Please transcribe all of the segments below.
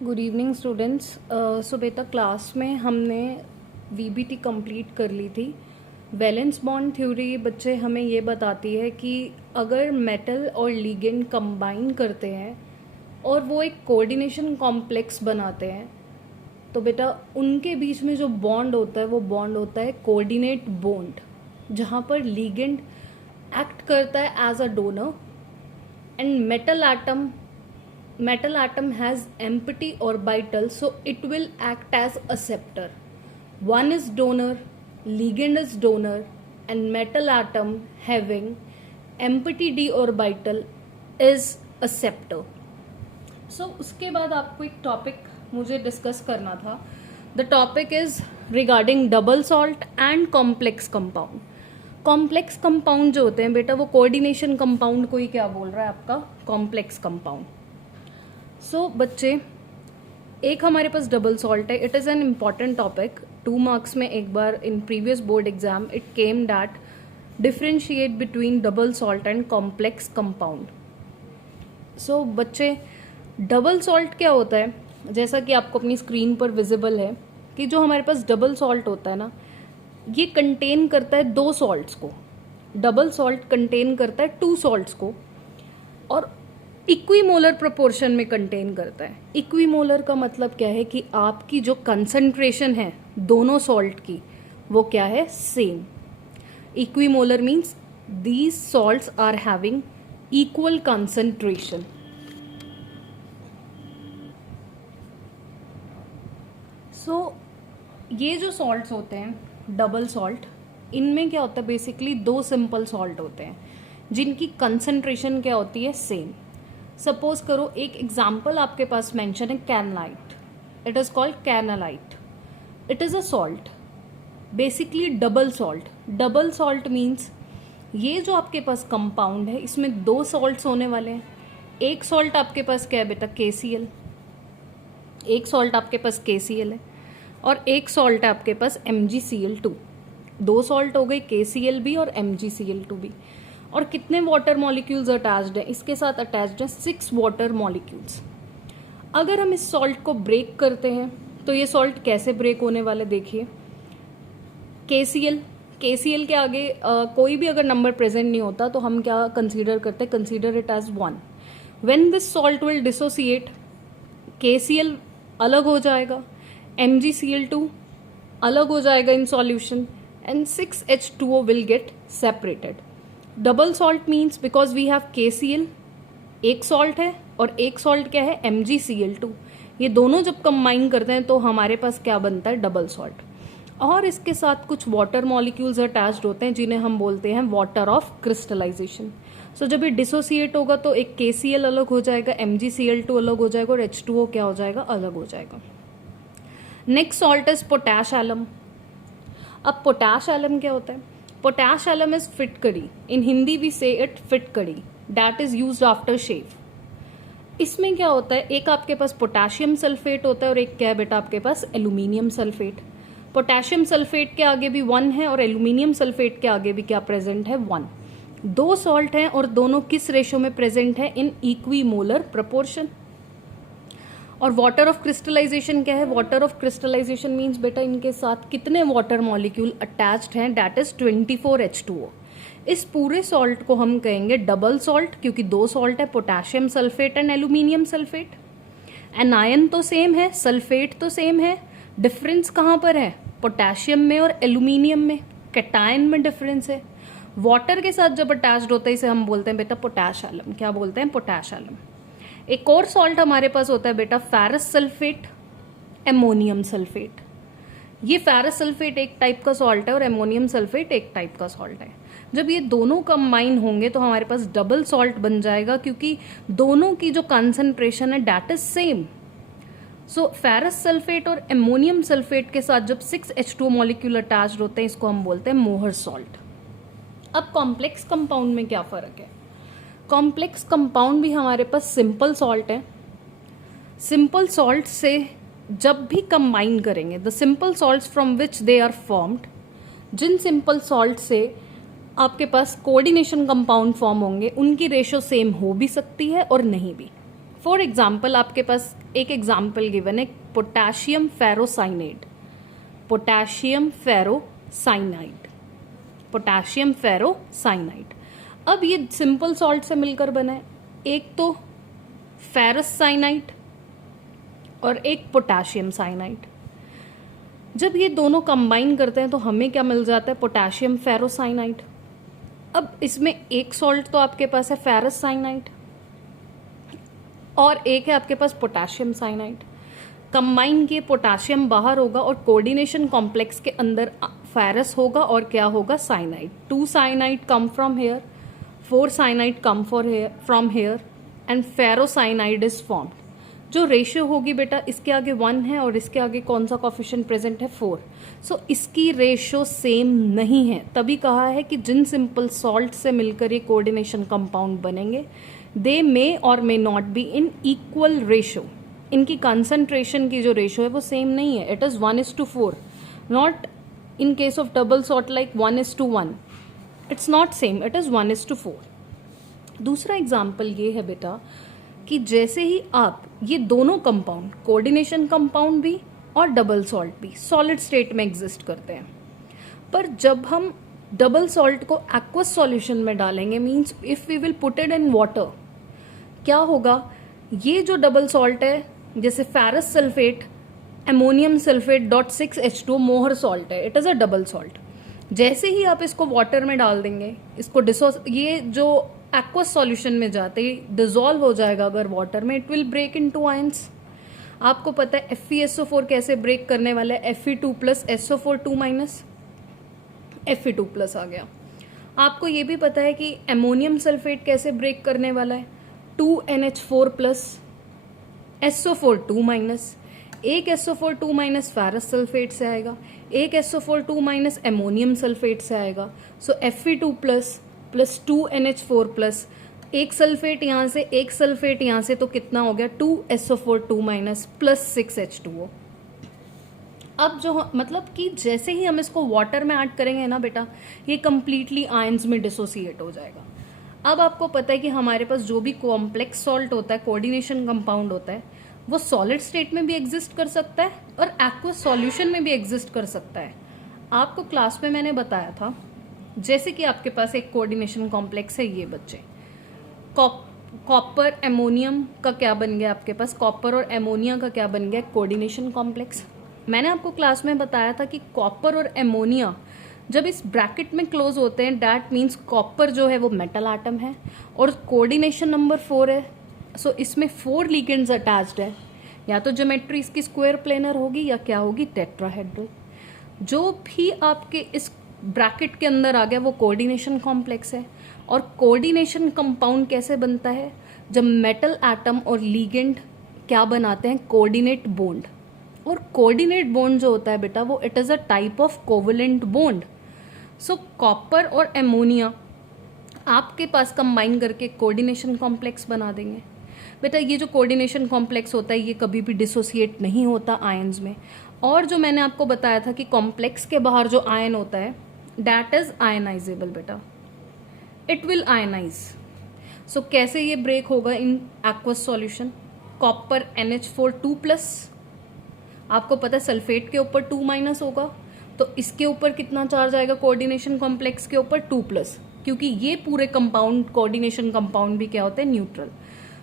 Good evening students. सो बेटा class में हमने वीबीटी कंप्लीट कर ली थी। वैलेंस बॉन्ड थ्योरी बच्चे हमें ये बताती है कि अगर मेटल और लिगेंड कंबाइन करते हैं और वो एक कोऑर्डिनेशन कॉम्प्लेक्स बनाते हैं तो बेटा उनके बीच में जो बॉन्ड होता है वो बॉन्ड होता है कोऑर्डिनेट बॉन्ड, जहाँ पर लिगेंड एक्ट करता है as a donor and metal atom has empty orbital, so it will act as acceptor. One is donor, ligand is donor, and metal atom having empty d orbital is acceptor. So उसके बाद आपको एक topic मुझे discuss करना था. The topic is regarding double salt and complex compound. Complex compound जो होते हैं बेटा वो कोऑर्डिनेशन कंपाउंड को ही क्या बोल रहा है आपका कॉम्प्लेक्स कंपाउंड. सो बच्चे एक हमारे पास डबल सॉल्ट है. It is an important topic. 2 marks में एक बार in previous board exam it came that differentiate between double salt and complex compound. So बच्चे डबल सॉल्ट क्या होता है, जैसा कि आपको अपनी स्क्रीन पर विजिबल है कि जो हमारे पास डबल सॉल्ट होता है ना, ये कंटेन करता है 2 सॉल्ट्स को. डबल सॉल्ट कंटेन करता है 2 सॉल्ट्स को और इक्विमोलर प्रोपोर्शन में कंटेन करता है. इक्विमोलर का मतलब क्या है कि आपकी जो कंसंट्रेशन है दोनों सॉल्ट की वो क्या है, same. Equimolar means these salts are having equal concentration. So ये जो सॉल्ट्स होते हैं डबल सॉल्ट, इनमें क्या होता है बेसिकली 2 सिंपल सॉल्ट होते हैं जिनकी कंसंट्रेशन क्या होती है, सेम. सपोज करो एक एग्जाम्पल आपके पास मेंशन है carnallite. It is called carnallite. It is a salt, basically double salt. Double salt means ये जो आपके पास कंपाउंड है इसमें 2 सॉल्ट्स होने वाले हैं. एक सॉल्ट आपके पास क्या है बेटा, KCl. एक सॉल्ट आपके पास KCl है और एक सॉल्ट है आपके पास MgCl2. 2 सॉल्ट हो गए, KCl भी और MgCl2 भी. और कितने वाटर मॉलिक्यूल्स अटैच्ड हैं, इसके साथ अटैच्ड हैं 6 वाटर मॉलिक्यूल्स. अगर हम इस सॉल्ट को ब्रेक करते हैं तो ये सॉल्ट कैसे ब्रेक होने वाले देखिए. KCl के आगे कोई भी अगर नंबर प्रेजेंट नहीं होता तो हम क्या कंसीडर करते हैं, consider it as 1. When this salt will dissociate, KCl अलग हो जाएगा, MgCl2 अलग हो जाएगा in solution and 6H2O will get separated. Double salt means because we have KCl, एक सॉल्ट है और एक सॉल्ट क्या है, MgCl2. ये दोनों जब कंबाइन करते हैं तो हमारे पास क्या बनता है, डबल सॉल्ट. और इसके साथ कुछ वाटर मॉलिक्यूल्स अटैच्ड होते हैं जिन्हें हम बोलते हैं वाटर ऑफ क्रिस्टलाइजेशन. सो जब ये डिसोसिएट होगा तो एक KCl अलग हो जाएगा, MgCl2 अलग हो जाएगा और H2O क्या हो जाएगा, अलग हो जाएगा. Next salt is potash alum. अब पोटैश एलम क्या होता है, पोटैश एलम इज फिटकरी. In Hindi we say it फिटकरी, that is used after shave. इसमें क्या होता है, एक आपके पास पोटेशियम सल्फेट होता है और एक क्या है बेटा आपके पास, एल्यूमिनियम सल्फेट. पोटेशियम सल्फेट के आगे भी 1 है और एल्यूमिनियम सल्फेट के आगे भी क्या प्रेजेंट है, 1. 2 सॉल्ट हैं और दोनों किस रेशो में प्रेजेंट है, इन इक्विमोलर प्रोपोर्शन. और वाटर ऑफ क्रिस्टलाइजेशन क्या है, वाटर ऑफ क्रिस्टलाइजेशन मीन्स बेटा इनके साथ कितने वाटर मॉलिक्यूल अटैच्ड हैं, दैट इज 24H2O. इस पूरे सॉल्ट को हम कहेंगे डबल सॉल्ट क्योंकि 2 सॉल्ट है, potassium sulphate and aluminium sulphate. Anion तो सेम है, सल्फेट तो सेम है, डिफरेंस कहाँ पर है, पोटेशियम में और एल्यूमिनियम में. कैटायन में डिफरेंस है. वाटर के साथ जब अटैच्ड होता है इसे हम बोलते हैं बेटा पोटैश एलम. क्या बोलते हैं, पोटैश एलम. एक और सॉल्ट हमारे पास होता है बेटा फेरस सल्फेट, एमोनियम सल्फेट. ये फेरस सल्फेट एक टाइप का सॉल्ट है और एमोनियम सल्फेट एक टाइप का सॉल्ट है. जब ये दोनों कंबाइन होंगे तो हमारे पास डबल सॉल्ट बन जाएगा क्योंकि दोनों की जो कंसंट्रेशन है that is same. So ferrous sulphate और एमोनियम सल्फेट के साथ जब 6H2O मॉलिक्यूल अटैच्ड होते हैं इसको हम बोलते हैं मोहर सॉल्ट. अब कॉम्प्लेक्स कंपाउंड में क्या फर्क है, कॉम्प्लेक्स कंपाउंड भी हमारे पास सिंपल सॉल्ट है. सिंपल सॉल्ट से जब भी कंबाइन करेंगे, the simple salts from which they are formed, जिन सिंपल सॉल्ट से आपके पास कोऑर्डिनेशन कंपाउंड फॉर्म होंगे उनकी रेशो सेम हो भी सकती है और नहीं भी. फॉर एग्जाम्पल आपके पास एक एग्जाम्पल गिवन है, potassium ferrocyanate, potassium ferrocyanide, potassium ferrocyanide. अब ये सिंपल सॉल्ट से मिलकर बना है, एक तो फेरस साइनाइड और एक पोटेशियम साइनाइड। जब ये दोनों कंबाइन करते हैं तो हमें क्या मिल जाता है, पोटेशियम फेरोसाइनाइड। अब इसमें एक सॉल्ट तो आपके पास है फेरस साइनाइड और एक है आपके पास पोटेशियम साइनाइड। कंबाइन किए पोटेशियम बाहर होगा और कोऑर्डिनेशन कॉम्प्लेक्स के अंदर फेरस होगा और क्या होगा, cyanide. 2 cyanide come from here, 4 cyanide come from here and ferrocyanide is formed. जो रेशियो होगी बेटा, इसके आगे 1 है और इसके आगे कौन सा कोफिशिएंट प्रेजेंट है, 4। सो इसकी रेशियो सेम नहीं है, तभी कहा है कि जिन सिंपल सॉल्ट से मिलकर ये कोऑर्डिनेशन कंपाउंड बनेंगे, दे मे और may not be in equal ratio. इनकी कंसंट्रेशन की जो रेशियो है वो सेम नहीं है, it is 1:4, not in case of double salt like 1:1। It's not same, it is 1:4। दूसरा एग्जाम्पल ये है बेटा कि जैसे ही आप ये दोनों कंपाउंड, कोऑर्डिनेशन कंपाउंड भी और डबल सॉल्ट भी, सॉलिड स्टेट में एग्जिस्ट करते हैं, पर जब हम डबल सॉल्ट को एक्वस सॉल्यूशन में डालेंगे, means if we will put it in water, क्या होगा, ये जो डबल सॉल्ट है, जैसे ferrous sulphate ammonium sulphate .6H2 मोहर सॉल्ट है, it is a double salt. जैसे ही आप इसको वाटर में डाल देंगे, इसको ये जो एक्वस सॉल्यूशन में जाते ही डिसॉल्व हो जाएगा अगर वाटर में, it will break into ions. आपको पता है FeSO4 कैसे ब्रेक करने वाला है, Fe2+ SO4 2- Fe2+ आ गया। आपको ये भी पता है कि अमोनियम सल्फेट कैसे ब्रेक करने वाला है, 2NH4+ SO4 2-, एक SO4 2- फेरस सल्फेट से आएगा, एक SO4 2- अमोनियम सल्फेट से आएगा। सो Fe2+ + 2NH4+, एक सल्फेट यहाँ से एक सल्फेट यहाँ से, तो कितना हो गया, 2SO4 2- + 6H2O। अब जो मतलब कि जैसे ही हम इसको वाटर में ऐड करेंगे ना बेटा, ये कंप्लीटली आयंस में डिसोसिएट हो जाएगा। अब आपको पता है कि हमारे पास जो भी कॉम्प्लेक्स सॉल्ट होता है, कोऑर्डिनेशन कंपाउंड होता है, वो सॉलिड स्टेट में भी एग्जिस्ट कर सकता है और एक्वस सॉल्यूशन में भी एग्जिस्ट कर सकता है। आपको क्लास में मैंने बताया था, जैसे कि आपके पास एक कोऑर्डिनेशन कॉम्प्लेक्स है, ये बच्चे कॉपर एमोनियम का क्या बन गया आपके पास, कॉपर और एमोनिया का क्या बन गया, कोऑर्डिनेशन कॉम्प्लेक्स। मैंने आपको क्लास में बताया था कि कॉपर और एमोनिया जब इस ब्रैकेट में क्लोज होते हैं, दैट मीन्स कॉपर जो है वो मेटल एटम है और कोऑर्डिनेशन नंबर 4 है। सो इसमें 4 लिगेंड्स अटैच्ड है, या तो ज्योमेट्री इसकी स्क्वायर प्लेनर होगी या क्या होगी, टेट्राहेड्रल। जो भी आपके इस ब्रैकेट के अंदर आ गया वो कोऑर्डिनेशन कॉम्प्लेक्स है। और कोऑर्डिनेशन कंपाउंड कैसे बनता है, जब मेटल एटम और लिगेंड क्या बनाते हैं, कोऑर्डिनेट बॉन्ड। और कोऑर्डिनेट बॉन्ड जो होता है बेटा, वो it is a type of covalent bond. So copper और एमोनिया आपके पास कंबाइन करके कोऑर्डिनेशन कॉम्प्लेक्स बना देंगे। बेटा ये जो कोऑर्डिनेशन कॉम्प्लेक्स होता है, ये कभी भी डिसोसिएट नहीं होता आयंस में। और जो मैंने आपको बताया था कि कॉम्प्लेक्स के बाहर जो आयन होता है, दैट इज आयनाइजेबल बेटा, इट विल आयनाइज। सो कैसे ये ब्रेक होगा in aqueous solution, copper NH4 2+, आपको पता है सल्फेट के ऊपर 2- होगा, तो इसके ऊपर कितना चार्ज आएगा, कोऑर्डिनेशन कॉम्प्लेक्स के ऊपर 2+, क्योंकि ये पूरे कंपाउंड, कोऑर्डिनेशन कंपाउंड भी क्या होते हैं, neutral.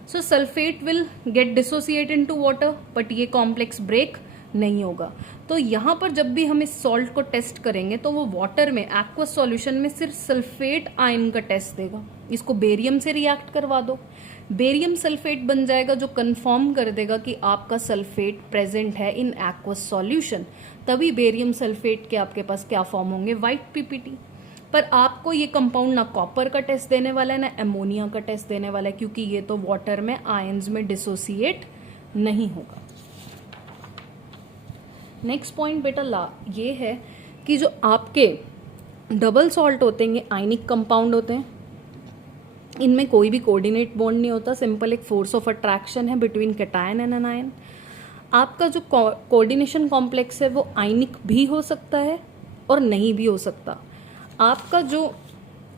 So sulphate will get dissociate into water, but ये कॉम्प्लेक्स ब्रेक नहीं होगा। तो यहाँ पर जब भी हम इस सॉल्ट को टेस्ट करेंगे तो वो वाटर में, एक्वस सॉल्यूशन में सिर्फ सल्फेट आयन का टेस्ट देगा। इसको बेरियम से रिएक्ट करवा दो, बेरियम सल्फेट बन जाएगा, जो कंफर्म कर देगा कि आपका सल्फेट प्रेजेंट है इन एक्वस सॉल्यूशन। तभी बेरियम सल्फेट के आपके पास क्या फॉर्म होंगे, व्हाइट PPT। पर आपको ये कंपाउंड ना कॉपर का टेस्ट देने वाला है ना एमोनिया का टेस्ट देने वाला है, क्योंकि ये तो वाटर में आयंस में डिसोसिएट नहीं होगा। नेक्स्ट पॉइंट बेटा ये है कि जो आपके डबल सॉल्ट होते हैं, ये आयनिक कंपाउंड होते हैं, इनमें कोई भी कोऑर्डिनेट बॉन्ड नहीं होता, सिंपल एक फोर्स ऑफ अट्रैक्शन है बिटवीन कैटायन एंड एनायन। आपका जो कोऑर्डिनेशन कॉम्प्लेक्स है वो आयनिक भी हो सकता है और नहीं भी हो सकता। आपका जो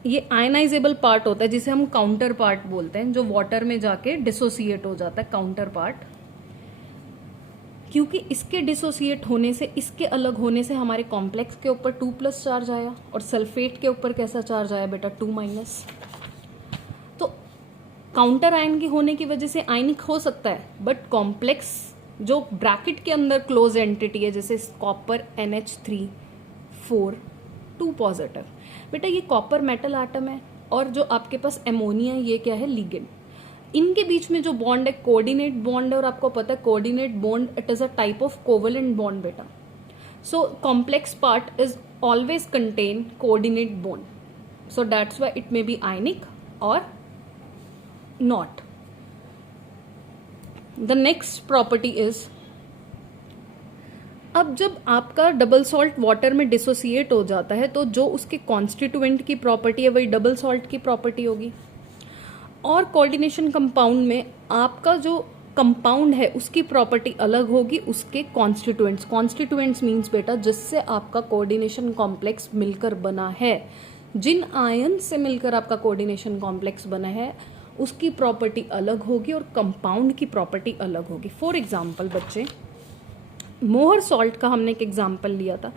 ये आयनाइजेबल पार्ट होता है जिसे हम काउंटर पार्ट बोलते हैं, जो वाटर में जाके डिसोसिएट हो जाता है, काउंटर पार्ट। क्योंकि इसके डिसोसिएट होने से, इसके अलग होने से हमारे कॉम्प्लेक्स के ऊपर 2+ चार्ज आया और सल्फेट के ऊपर कैसा चार्ज आया बेटा, 2-। तो काउंटर आयन की होने की वजह से आयनिक हो सकता है, बट कॉम्प्लेक्स जो ब्रैकेट के अंदर क्लोज एंटिटी है, जैसे कॉपर NH3 4 2+। बेटा ये कॉपर मेटल एटम है और जो आपके पास एमोनिया है ये क्या है, लिगेंड। इनके बीच में जो बॉन्ड है कोऑर्डिनेट बॉन्ड है, और आपको पता है coordinate bond it is a type of covalent bond बेटा। So complex part is always contain coordinate bond, so that's why it may be ionic और not. The next property is, अब जब आपका डबल सॉल्ट वाटर में dissociate हो जाता है तो जो उसके कॉन्स्टिट्यूएंट की प्रॉपर्टी है वही डबल सॉल्ट की प्रॉपर्टी होगी। और कोऑर्डिनेशन कंपाउंड में आपका जो कंपाउंड है उसकी प्रॉपर्टी अलग होगी उसके कॉन्स्टिट्यूएंट्स। कॉन्स्टिट्यूएंट्स मीन्स बेटा जिससे आपका कोऑर्डिनेशन कॉम्प्लेक्स मिलकर बना है, जिन आयन से मिलकर आपका कोऑर्डिनेशन कॉम्प्लेक्स बना है उसकी प्रॉपर्टी अलग होगी और कंपाउंड की प्रॉपर्टी अलग होगी। फॉर एग्जाम्पल बच्चे, मोहर सॉल्ट का हमने एक एग्जाम्पल लिया था,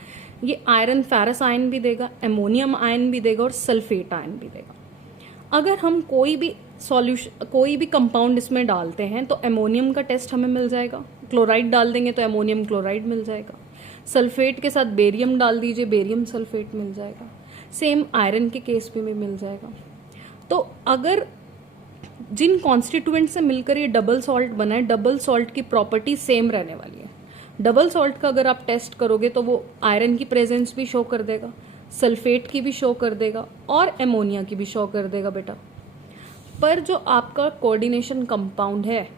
ये आयरन फेरस आयन भी देगा, एमोनियम आयन भी देगा और सल्फेट आयन भी देगा। अगर हम कोई भी सॉल्यूशन, कोई भी कंपाउंड इसमें डालते हैं तो एमोनियम का टेस्ट हमें मिल जाएगा, क्लोराइड डाल देंगे तो एमोनियम क्लोराइड मिल जाएगा, सल्फेट के साथ बेरियम डाल दीजिए बेरियम सल्फेट मिल जाएगा, सेम आयरन के केस पे भी मिल जाएगा। तो अगर जिन कॉन्स्टिट्यूएंट से मिलकर ये डबल सॉल्ट बना है, डबल सॉल्ट की प्रॉपर्टी सेम रहने वाली है। डबल सॉल्ट का अगर आप टेस्ट करोगे तो वो आयरन की प्रेजेंस भी शो कर देगा, सल्फेट की भी शो कर देगा और एमोनिया की भी शो कर देगा बेटा। पर जो आपका कोऑर्डिनेशन कंपाउंड है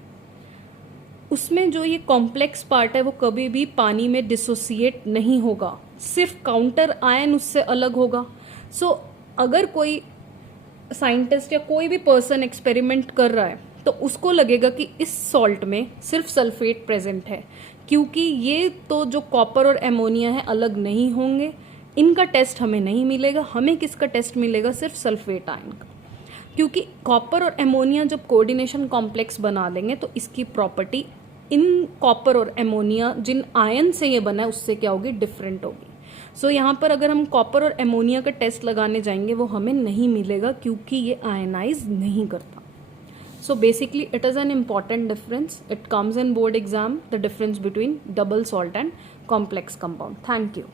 उसमें जो ये कॉम्प्लेक्स पार्ट है वो कभी भी पानी में डिसोसिएट नहीं होगा, सिर्फ काउंटर आयन उससे अलग होगा। सो अगर कोई साइंटिस्ट या कोई भी पर्सन एक्सपेरिमेंट कर रहा है तो उसको लगेगा कि इस सॉल्ट में सिर्फ सल्फेट प्रेजेंट है, क्योंकि ये तो जो कॉपर और एमोनिया है अलग नहीं होंगे, इनका टेस्ट हमें नहीं मिलेगा। हमें किसका टेस्ट मिलेगा, सिर्फ सल्फेट आयन का, क्योंकि कॉपर और एमोनिया जब कोऑर्डिनेशन कॉम्प्लेक्स बना लेंगे तो इसकी प्रॉपर्टी इन कॉपर और एमोनिया जिन आयन से ये बना है उससे क्या होगी, डिफरेंट होगी। सो यहाँ पर अगर हम कॉपर और एमोनिया का टेस्ट लगाने जाएंगे वो हमें नहीं मिलेगा क्योंकि ये आयनाइज नहीं करता। So basically it is an important difference. It comes in board exam, the difference between double salt and complex compound. Thank you.